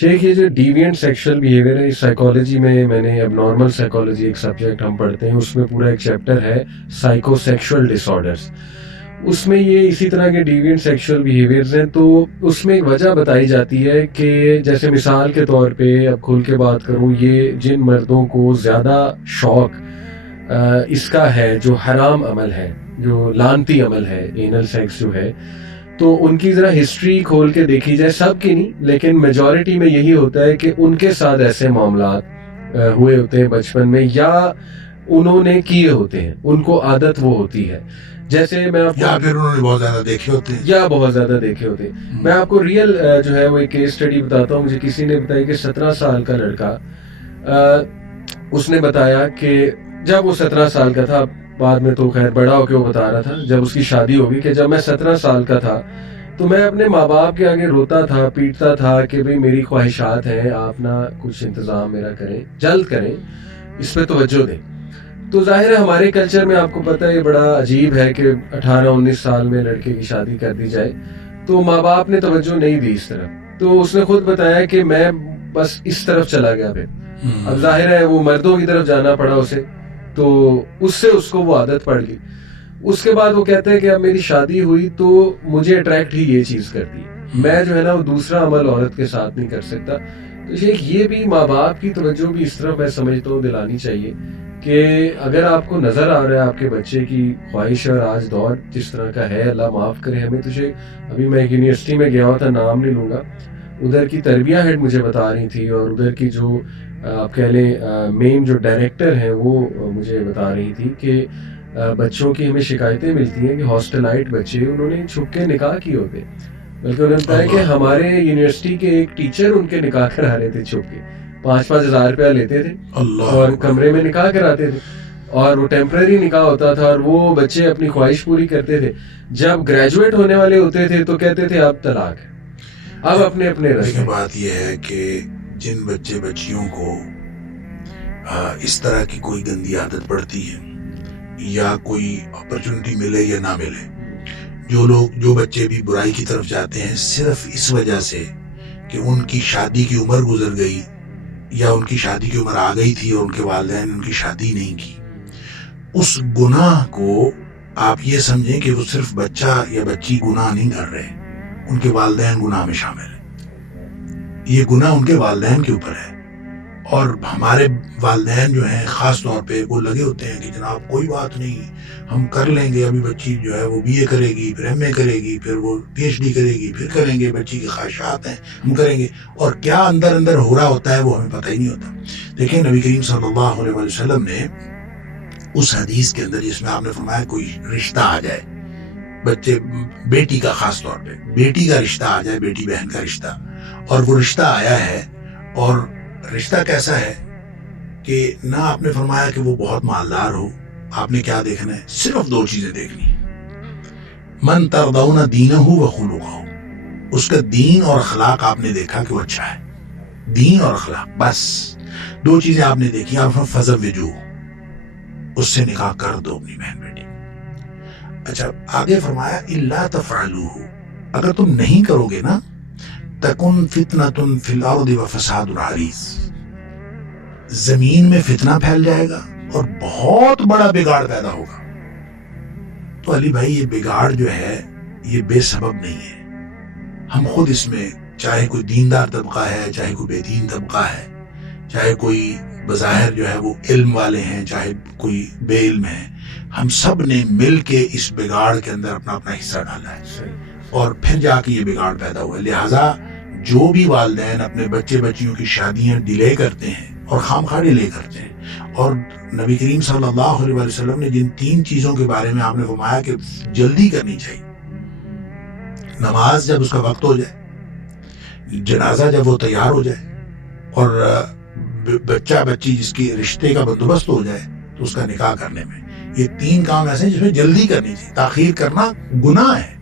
شیخ یہ جو deviant sexual behaviour ہے، سائیکالوجی میں نے اب نارمل سائیکالوجی ایک سبجیکٹ ہم پڑھتے ہیں، اس میں پورا ایک چیپٹر ہے سائیکو سیکشول ڈس آرڈرس. اس میں یہ اسی طرح کے ڈیوینٹ سیکشول بیہیویئرز ہیں. تو اس میں ایک وجہ بتائی جاتی ہے کہ جیسے مثال کے طور پہ اب کھل کے بات کروں، یہ جن مردوں کو زیادہ شوق اس کا ہے جو حرام عمل ہے، جو لعنتی عمل ہے، اینل سیکس جو ہے، تو ان کی ذرا ہسٹری کھول کے دیکھی جائے، سب کی نہیں لیکن میجورٹی میں یہی ہوتا ہے کہ ان کے ساتھ ایسے معاملات ہوئے ہوتے ہیں بچپن میں، یا انہوں نے کیے ہوتے ہیں، ان کو عادت وہ ہوتی ہے. جیسے میں آپ کو، یا پھر انہوں نے بہت زیادہ دیکھے ہوتے ہیں، یا بہت زیادہ دیکھے ہوتے ہیں. میں آپ کو ریئل جو ہے وہ ایک کیس اسٹڈی بتاتا ہوں. مجھے کسی نے بتایا کہ 17 سال کا لڑکا، اس نے بتایا کہ جب وہ 17 سال کا تھا، بعد میں تو خیر بڑا ہو کے وہ بتا رہا تھا جب اس کی شادی ہوگی، کہ جب میں 17 سال کا تھا تو میں اپنے ماں باپ کے آگے روتا تھا، پیٹتا تھا کہ بھئی میری خواہشات ہیں، آپ نہ کچھ انتظام میرا کریں، جلد کریں، اس پہ توجہ دیں. تو ظاہر ہے ہمارے کلچر میں آپ کو پتہ ہے یہ بڑا عجیب ہے کہ 18-19 سال میں لڑکے کی شادی کر دی جائے، تو ماں باپ نے توجہ نہیں دی اس طرف. تو اس نے خود بتایا کہ میں بس اس طرف چلا گیا. پھر اب ظاہر ہے وہ مردوں کی طرف جانا پڑا اسے، تو اس سے اس کو وہ عادت پڑ گئی. اس کے بعد وہ کہتے ہیں کہ اب میری شادی ہوئی تو مجھے اٹریکٹ ہی یہ چیز کرتی ہے، میں جو ہے نا وہ دوسرا عمل عورت کے ساتھ نہیں کر سکتا. تو شیخ یہ بھی ماں باپ کی توجہ بھی اس طرف میں سمجھتا ہوں دلانی چاہیے کہ اگر آپ کو نظر آ رہا ہے آپ کے بچے کی خواہش، اور آج دور جس طرح کا ہے، اللہ معاف کرے ہمیں. تو شیخ ابھی میں ایک یونیورسٹی میں گیا ہوا تھا، نام نہیں لوں گا، ادھر کی تربیہ ہیڈ مجھے بتا رہی تھی، اور ادھر کی جو آپ کہہ لیں مین جو ڈائریکٹر ہیں وہ مجھے بتا رہی تھی کہ بچوں کی ہمیں شکایتیں ملتی ہیں کہ ہاسٹلائٹ بچے انہوں نے چھپ کے نکاح کیے ہوتے. بلکہ انہوں نے بتایا کہ ہمارے یونیورسٹی کے ایک ٹیچر ان کے نکاح کرا رہے تھے چھپ کے، 5-5 ہزار روپیہ لیتے تھے اور کمرے میں نکاح کراتے تھے، اور وہ ٹیمپرری نکاح ہوتا تھا، اور وہ بچے اپنی خواہش پوری کرتے تھے. جب گریجویٹ ہونے والے ہوتے تھے تو کہتے تھے اب طلاق ہے، اب اپنے اپنے رستے. بات یہ ہے کہ جن بچے بچیوں کو اس طرح کی کوئی گندی عادت پڑتی ہے، یا کوئی اپرچونٹی ملے یا نہ ملے، جو بچے بھی برائی کی طرف جاتے ہیں صرف اس وجہ سے کہ ان کی شادی کی عمر گزر گئی، یا ان کی شادی کی عمر آ گئی تھی اور ان کے والدین نے ان کی شادی نہیں کی، اس گناہ کو آپ یہ سمجھیں کہ وہ صرف بچہ یا بچی گناہ نہیں کر رہے، ان کے والدین گناہ میں شامل ہیں. یہ گناہ ان کے والدین کے اوپر ہے. اور ہمارے والدین جو ہیں خاص طور پہ وہ لگے ہوتے ہیں کہ جناب کوئی بات نہیں، ہم کر لیں گے، ابھی بچی جو ہے وہ BA کرے گی، پھر MA کرے گی، پھر وہ PhD کرے گی، پھر کریں گے، بچی کی خواہشات ہیں ہم کریں گے. اور کیا اندر اندر ہو رہا ہوتا ہے وہ ہمیں پتہ ہی نہیں ہوتا. دیکھیں نبی کریم صلی اللہ علیہ وسلم نے اس حدیث کے اندر جس میں آپ نے فرمایا کوئی رشتہ آ جائے، بچے بیٹی کا، خاص طور پہ بیٹی کا رشتہ آ جائے، بیٹی بہن کا رشتہ، اور وہ رشتہ آیا ہے، اور رشتہ کیسا ہے کہ نہ آپ نے فرمایا کہ وہ بہت مالدار ہو، آپ نے کیا دیکھنا ہے؟ صرف 2 چیزیں دیکھنی ہیں. من ترضون دینہ و خلقہ، اس کا دین اور اخلاق آپ نے دیکھا کہ وہ اچھا ہے، دین اور اخلاق، بس 2 چیزیں آپ نے دیکھی. آپ فزوجوہ، اس سے نکاح کر دو اپنی بہن بیٹی. اچھا آگے فرمایا الا تفعلوہ، اگر تم نہیں کرو گے نا، تکن فتنۃ فی الارض وفساد عریض، زمین میں فتنہ پھیل جائے گا اور بہت بڑا بگاڑ پیدا ہوگا. تو علی بھائی یہ بگاڑ جو ہے یہ بے سبب نہیں ہے. ہم خود اس میں، چاہے کوئی دیندار طبقہ ہے، چاہے کوئی بے دین طبقہ ہے، چاہے کوئی بظاہر جو ہے وہ علم والے ہیں، چاہے کوئی بے علم ہے، ہم سب نے مل کے اس بگاڑ کے اندر اپنا اپنا حصہ ڈالا ہے، اور پھر جا کے یہ بگاڑ پیدا ہوا ہے. لہٰذا جو بھی والدین اپنے بچے بچیوں کی شادیاں ڈیلے کرتے ہیں اور خامخواہ ڈیلے کرتے ہیں، اور نبی کریم صلی اللہ علیہ وسلم نے جن 3 چیزوں کے بارے میں آپ نے فرمایا کہ جلدی کرنی چاہیے، نماز جب اس کا وقت ہو جائے، جنازہ جب وہ تیار ہو جائے، اور بچہ بچی جس کی رشتے کا بندوبست ہو جائے تو اس کا نکاح کرنے میں، یہ 3 کام ایسے ہیں جس میں جلدی کرنی چاہیے. تاخیر کرنا گناہ ہے،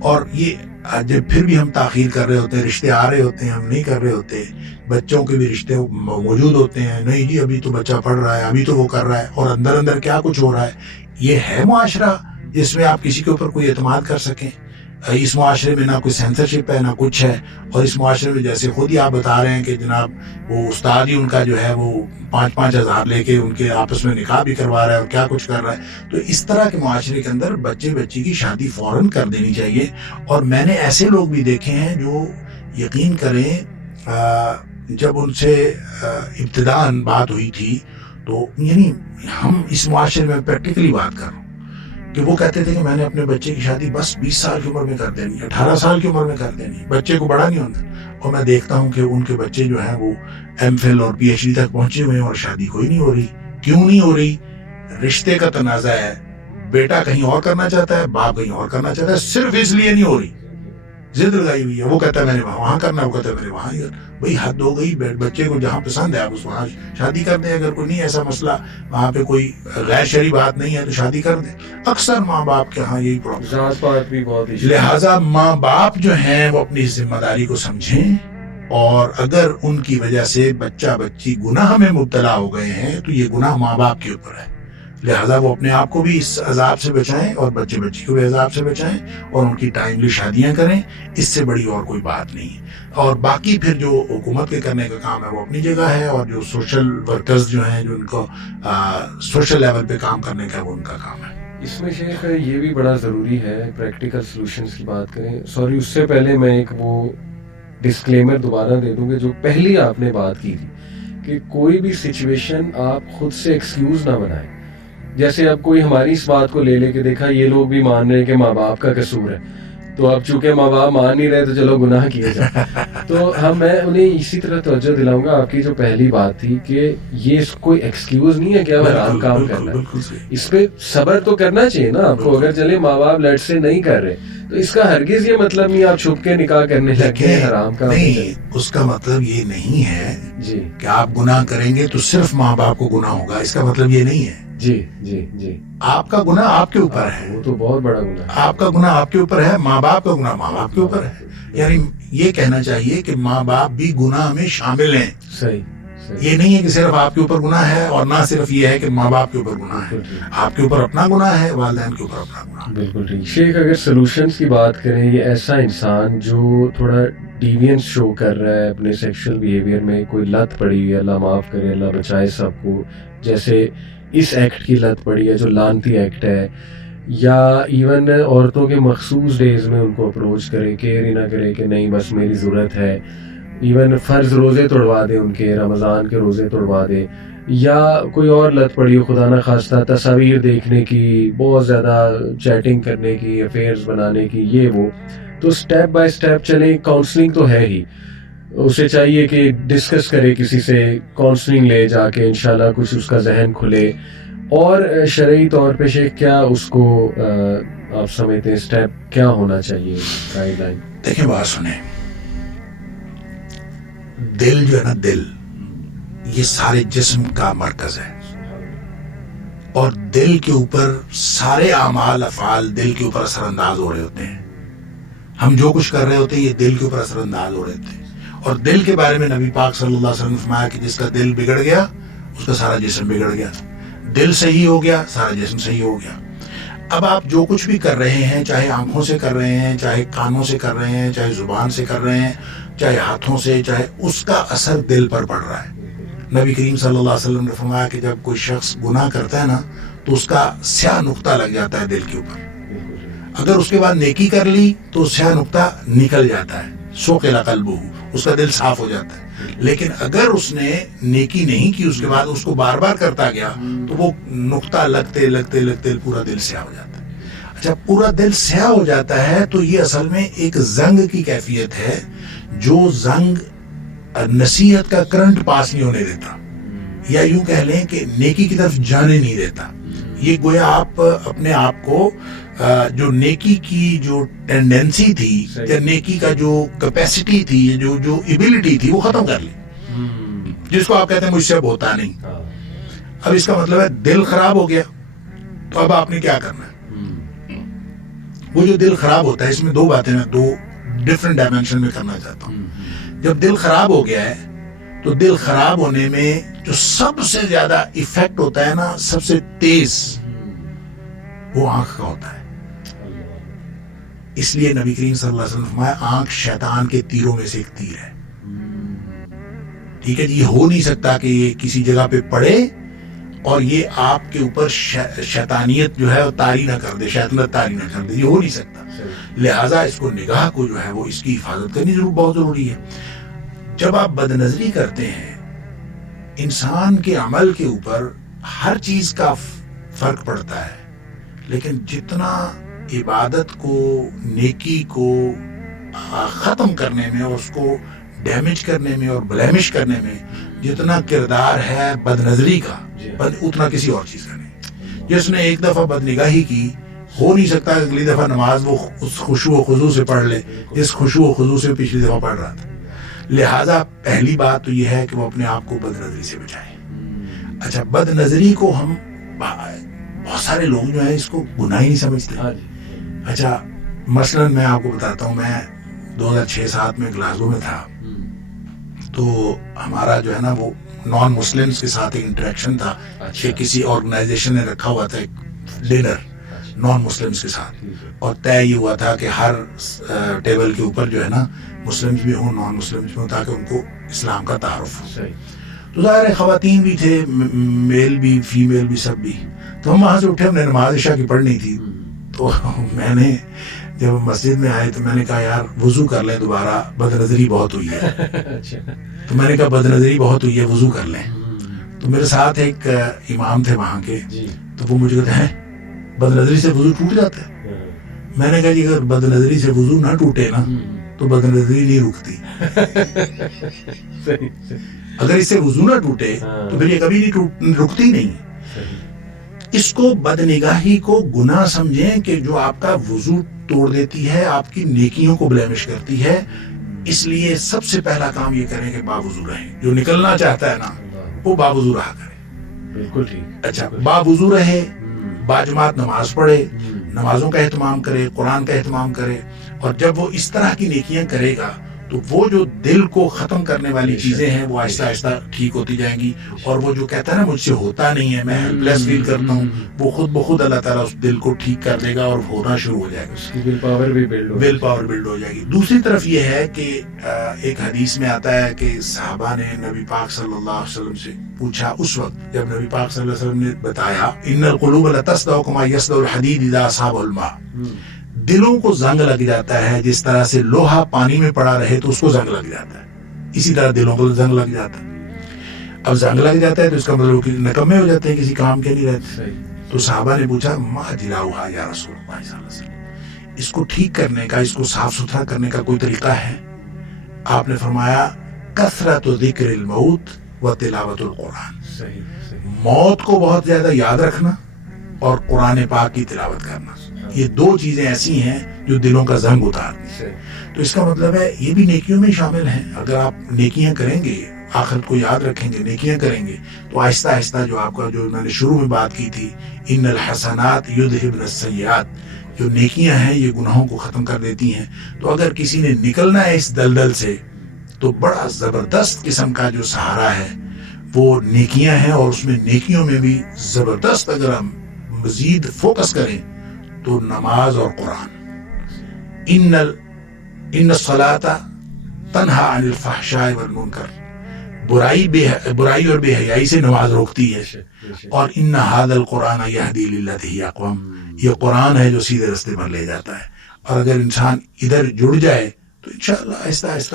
اور یہ جب پھر بھی ہم تاخیر کر رہے ہوتے ہیں، رشتے آ رہے ہوتے ہیں، ہم نہیں کر رہے ہوتے، بچوں کے بھی رشتے موجود ہوتے ہیں، نہیں جی ابھی تو بچہ پڑھ رہا ہے، ابھی تو وہ کر رہا ہے، اور اندر اندر کیا کچھ ہو رہا ہے. یہ ہے معاشرہ جس میں آپ کسی کے اوپر کوئی اعتماد کر سکیں؟ اس معاشرے میں نہ کوئی سینسرشپ ہے نہ کچھ ہے، اور اس معاشرے میں جیسے خود ہی آپ بتا رہے ہیں کہ جناب وہ استاد ہی ان کا جو ہے وہ 5-5 ہزار لے کے ان کے آپس میں نکاح بھی کروا رہا ہے اور کیا کچھ کر رہا ہے. تو اس طرح کے معاشرے کے اندر بچی کی شادی فوراً کر دینی چاہیے. اور میں نے ایسے لوگ بھی دیکھے ہیں جو یقین کریں جب ان سے ابتداً بات ہوئی تھی تو یعنی ہم اس معاشرے میں پریکٹیکلی بات کر رہے ہیں کہ وہ کہتے تھے کہ میں نے اپنے بچے کی شادی بس 20 سال کی عمر میں کر دینی، 18 سال کی عمر میں کر دینی، بچے کو بڑا نہیں ہوتا. اور میں دیکھتا ہوں کہ ان کے بچے جو ہیں وہ ایم فل اور پی ایچ ڈی تک پہنچے ہوئے ہیں اور شادی کوئی نہیں ہو رہی. کیوں نہیں ہو رہی؟ رشتے کا تنازع ہے، بیٹا کہیں اور کرنا چاہتا ہے، باپ کہیں اور کرنا چاہتا ہے، صرف اس لیے نہیں ہو رہی، ضد لگائی ہوئی ہے. وہ کہتا ہے میں نے وہاں کرنا، وہ کہتا ہے میں نے وہاں کرنا. بھائی حد ہو گئی. بچے کو جہاں پسند ہے آپ اس وہاں شادی کر دیں. اگر کوئی نہیں ایسا مسئلہ وہاں پہ کوئی غیر شرعی بات نہیں ہے تو شادی کر دیں. اکثر ماں باپ کے ہاں یہی پرابلم. ذات پات بھی بہت ایشو. لہٰذا ماں باپ جو ہیں وہ اپنی ذمہ داری کو سمجھیں، اور اگر ان کی وجہ سے بچہ بچی گناہ میں مبتلا ہو گئے ہیں تو یہ گناہ ماں باپ کے اوپر ہے. لہٰذا وہ اپنے آپ کو بھی اس عذاب سے بچائیں اور بچے بچی کو بھی عذاب سے بچائیں اور ان کی ٹائملی شادیاں کریں. اس سے بڑی اور کوئی بات نہیں ہے. اور باقی پھر جو حکومت کے کرنے کا کام ہے وہ اپنی جگہ ہے، اور جو سوشل ورکرز جو ہیں جو ان کو سوشل لیول پہ کام کرنے کا وہ ان کا کام ہے. اس میں شیخ یہ بھی بڑا ضروری ہے پریکٹیکل سولوشنز کی بات کریں. سوری اس سے پہلے میں ایک وہ ڈسکلیمر دوبارہ دے دوں گا جو پہلی آپ نے بات کی تھی کہ کوئی بھی سچویشن آپ خود سے ایکسکیوز نہ بنائیں. جیسے اب کوئی ہماری اس بات کو لے کے دیکھا یہ لوگ بھی مان رہے ہیں کہ ماں باپ کا قصور ہے، تو اب چونکہ ماں باپ مان نہیں رہے تو چلو گناہ کیے جائے. تو میں انہیں اسی طرح توجہ دلاؤں گا آپ کی جو پہلی بات تھی کہ یہ کوئی ایکسکیوز نہیں ہے کہ اب حرام کام کرنا ہے. اس پہ صبر تو کرنا چاہیے نا آپ کو. اگر چلے ماں باپ لٹ سے نہیں کر رہے تو اس کا ہرگز یہ مطلب نہیں آپ چھپ کے نکاح کرنے لگے ہیں حرام کام. نہیں، اس کا مطلب یہ نہیں ہے جی کہ آپ گناہ کریں گے تو صرف ماں باپ کو گناہ ہوگا. اس کا مطلب یہ نہیں ہے. جی جی جی آپ کا گناہ آپ کے اوپر ہے. وہ تو بہت بڑا گناہ ہے. آپ کا گناہ آپ کے اوپر ہے، ماں باپ کا گناہ ماں باپ کے اوپر ہے. یعنی یہ کہنا چاہیے کہ ماں باپ بھی گناہ میں شامل ہیں. صحیح. یہ نہیں ہے کہ صرف آپ کے اوپر گناہ ہے اور نہ صرف یہ ہے کہ ماں باپ کے اوپر گناہ ہے. آپ کے اوپر اپنا گناہ ہے، والدین کے اوپر اپنا گناہ. بالکل ٹھیک. شیخ اگر سولوشنز کی بات کریں، یہ ایسا انسان جو تھوڑا ڈیوینس شو کر رہا ہے اپنے سیکشل بیہیویئر میں، کوئی لت پڑی ہے، اللہ معاف کرے اللہ بچائے سب کو، جیسے اس ایکٹ کی لت پڑی ہے جو لانتی ایکٹ ہے، یا ایون عورتوں کے مخصوص ڈیز میں ان کو اپروچ کرے، کیئر ہی نہ کرے کہ نہیں بس میری ضرورت ہے. ایون فرض روزے توڑوا دے، ان کے رمضان کے روزے توڑوا دے، یا کوئی اور لت پڑی ہو خدا نہ خواستہ تصاویر دیکھنے کی، بہت زیادہ چیٹنگ کرنے کی، افیئرز بنانے کی، یہ وہ. تو سٹیپ بائی سٹیپ چلیں. کاؤنسلنگ تو ہے ہی، اسے چاہیے کہ ڈسکس کرے کسی سے، کاؤنسلنگ لے جا کے انشاءاللہ کچھ اس کا ذہن کھلے. اور شرعی طور پہ شیخ کیا اس کو آپ سمجھتے ہیں سٹیپ کیا ہونا چاہیے، گائیڈ لائن؟ دیکھیں بات سنیں، دل جو ہے نا، دل یہ سارے جسم کا مرکز ہے، اور دل کے اوپر سارے اعمال افعال دل کے اوپر اثر انداز ہو رہے ہوتے ہیں. ہم جو کچھ کر رہے ہوتے ہیں یہ دل کے اوپر اثر انداز ہو رہے ہوتے ہیں. اور دل کے بارے میں نبی پاک صلی اللہ علیہ وسلم نے فرمایا کہ جس کا دل بگڑ گیا اس کا سارا جسم بگڑ گیا. دل صحیح ہو گیا سارا جسم صحیح ہو گیا. اب آپ جو کچھ بھی کر رہے ہیں، چاہے آنکھوں سے کر رہے ہیں، چاہے کانوں سے کر رہے ہیں، چاہے زبان سے کر رہے ہیں، چاہے ہاتھوں سے، چاہے اس کا اثر دل پر پڑ رہا ہے. نبی کریم صلی اللہ علیہ وسلم نے فرمایا کہ جب کوئی شخص گناہ کرتا ہے نا تو اس کا سیاہ نقطہ لگ جاتا ہے دل کے اوپر. اگر اس کے بعد نیکی کر لی تو سیاہ نقطہ نکل جاتا ہے، سوقل قلبہ، اس کا دل صاف ہو جاتا ہے. لیکن اگر اس نے نیکی نہیں کی اس کے بعد اس کو بار بار کرتا گیا تو وہ نقطہ لگتے لگتے لگتے پورا دل سیاہ ہو جاتا ہے. اچھا، پورا دل سیاہ ہو جاتا ہے تو یہ اصل میں ایک زنگ کی کیفیت ہے، جو زنگ نصیحت کا کرنٹ پاس نہیں ہونے دیتا، یا یوں کہہ لیں کہ نیکی کی طرف جانے نہیں دیتا. یہ گویا آپ اپنے آپ کو جو نیکی کی جو ٹینڈنسی تھی یا نیکی کا جو کیپیسٹی تھی، جو ایبلٹی تھی، وہ ختم کر لی، جس کو آپ کہتے ہیں مجھ سے اب ہوتا نہیں. اب اس کا مطلب ہے دل خراب ہو گیا. تو اب آپ نے کیا کرنا ہے؟ وہ جو دل خراب ہوتا ہے، اس میں دو باتیں میں دو ڈفرینٹ ڈائمینشن میں کرنا چاہتا ہوں. جب دل خراب ہو گیا ہے تو دل خراب ہونے میں جو سب سے زیادہ ایفیکٹ ہوتا ہے نا، سب سے تیز، وہ آنکھ کا ہوتا ہے. اس لیے نبی کریم صلی اللہ علیہ وسلم نے فرمایا آنکھ شیطان کے تیروں میں سے ایک تیر ہے. ٹھیک ہے جی, یہ ہو نہیں سکتا کہ یہ کسی جگہ پہ پڑے اور یہ آپ کے اوپر شیطانیت جو ہے وہ طاری نہ کر دے, شیطنت طاری نہ کر دے, یہ ہو نہیں سکتا. لہٰذا اس کو نگاہ کو جو ہے وہ اس کی حفاظت کرنی بہت ضروری ہے. جب آپ بد نظری کرتے ہیں, انسان کے عمل کے اوپر ہر چیز کا فرق پڑتا ہے, لیکن جتنا عبادت کو, نیکی کو ختم کرنے میں اور اس کو ڈیمیج کرنے میں اور بلیمش کرنے میں جتنا کردار ہے بد نظری کا, اتنا کسی اور چیز کا نہیں. جس نے ایک دفعہ بد نگاہی کی, ہو نہیں سکتا کہ اگلی دفعہ نماز وہ اس خشوع و خضوع سے پڑھ لے جس خشوع و خضوع سے پچھلی دفعہ پڑھ رہا تھا. لہٰذا پہلی بات تو یہ ہے کہ وہ اپنے آپ کو بد نظری سے بچائے. اچھا, بد نظری کو ہم بہت سارے لوگ جو ہیں اس کو گناہ ہی نہیں سمجھتے. اچھا مثلاً میں آپ کو بتاتا ہوں, میں 2006-07 میں گلاسگو میں تھا, تو ہمارا جو ہے نا وہ نان مسلمس کے ساتھ ایک انٹریکشن تھا کہ کسی آرگنائزیشن نے رکھا ہوا تھا ایک ڈنر نان مسلمس کے ساتھ, اور طے یہ ہوا تھا کہ ہر ٹیبل کے اوپر جو ہے نا مسلمس بھی ہوں نان مسلمس بھی ہوں تاکہ ان کو اسلام کا تعارف ہو. تو ظاہر ہے خواتین بھی تھے, میل بھی فیمیل بھی سب بھی. تو ہم وہاں سے اٹھے, ہم نے نماز عشاء کی پڑھنی تھی. تو میں نے جب مسجد میں آئے تو میں نے کہا یار وضو کر لیں دوبارہ, بد نظری بہت ہوئی ہے. تو میں نے کہا بد نظری بہت ہوئی ہے, وضو کر لیں. تو میرے ساتھ ایک امام تھے وہاں کے, تو وہ مجھے کہتے ہیں بد نظری سے وضو ٹوٹ جاتا ہے. میں نے کہا جی اگر بد نظری سے وضو نہ ٹوٹے نا تو بد نظری نہیں رکتی. اگر اس سے وضو نہ ٹوٹے تو پھر یہ کبھی نہیں رکتی نہیں. اس کو بد نگاہی کو گناہ سمجھیں کہ جو آپ کا وضو توڑ دیتی ہے, آپ کی نیکیوں کو بلیمش کرتی ہے. اس لیے سب سے پہلا کام یہ کریں کہ باوضو رہیں. جو نکلنا چاہتا ہے نا وہ باوضو رہا کرے. بالکل ٹھیک. اچھا, باوضو رہے, باجماعت نماز پڑھے, نمازوں کا اہتمام کرے, قرآن کا اہتمام کرے. اور جب وہ اس طرح کی نیکیاں کرے گا تو وہ جو دل کو ختم کرنے والی چیزیں ہیں وہ آہستہ آہستہ ٹھیک ہوتی جائیں گی. اور وہ جو کہتا ہے نا مجھ سے ہوتا نہیں ہے, میں ہیلپ لیس فیل کرتا ہوں, وہ خود بخود اللہ تعالیٰ اس دل کو ٹھیک کر دے گا اور ہونا شروع ہو جائے گا. اس کی ول پاور بلڈ ہو جائے گی. دوسری طرف یہ ہے کہ ایک حدیث میں آتا ہے کہ صحابہ نے نبی پاک صلی اللہ علیہ وسلم سے پوچھا, اس وقت جب نبی پاک صلی اللہ علیہ وسلم نے بتایا ان القلوب لتصدع کما یصدع الحدید اذا اصابہ الماء, دلوں کو زنگ لگ جاتا ہے جس طرح سے لوہا پانی میں پڑا رہے تو اس کو زنگ لگ جاتا ہے, اسی طرح دلوں کو زنگ لگ جاتا ہے. اب زنگ لگ جاتا ہے تو اس کا مطلب کہ نکمے ہو جاتے ہیں, کسی کام کے نہیں رہتے. تو صحابہ نے پوچھا ما جلاؤہا یا رسول اللہ صلی اللہ علیہ وسلم, اس کو ٹھیک کرنے کا, اس کو صاف ستھرا کرنے کا کوئی طریقہ ہے؟ آپ نے فرمایا کثرت ذکر الموت و تلاوت القرآن. موت کو بہت زیادہ یاد رکھنا اور قرآن پاک کی تلاوت کرنا, یہ دو چیزیں ایسی ہیں جو دلوں کا زنگ اتارتی ہے. تو اس کا مطلب ہے یہ بھی نیکیوں میں شامل ہیں. اگر آپ نیکیاں کریں گے, آخرت کو یاد رکھیں گے, نیکیاں کریں گے, تو آہستہ آہستہ جو آپ کا, جو میں نے شروع میں بات کی تھی, ان الحسنات یذہبن السیئات, جو نیکیاں ہیں یہ گناہوں کو ختم کر دیتی ہیں. تو اگر کسی نے نکلنا ہے اس دلدل سے تو بڑا زبردست قسم کا جو سہارا ہے وہ نیکیاں ہیں. اور اس میں نیکیوں میں بھی زبردست اگر ہم مزید فوکس کریں تو نماز اور قرآن. ان الصلاۃ تنہی عن الفحشاء والمنکر, برائی اور بے حیائی سے نماز روکتی ہے. اور ان ھذا القرآن یہدی للتی ہی اقوم, یہ قرآن ہے جو سیدھے راستے پر لے جاتا ہے. اور اگر انسان ادھر جڑ جائے تو انشاءاللہ آہستہ آہستہ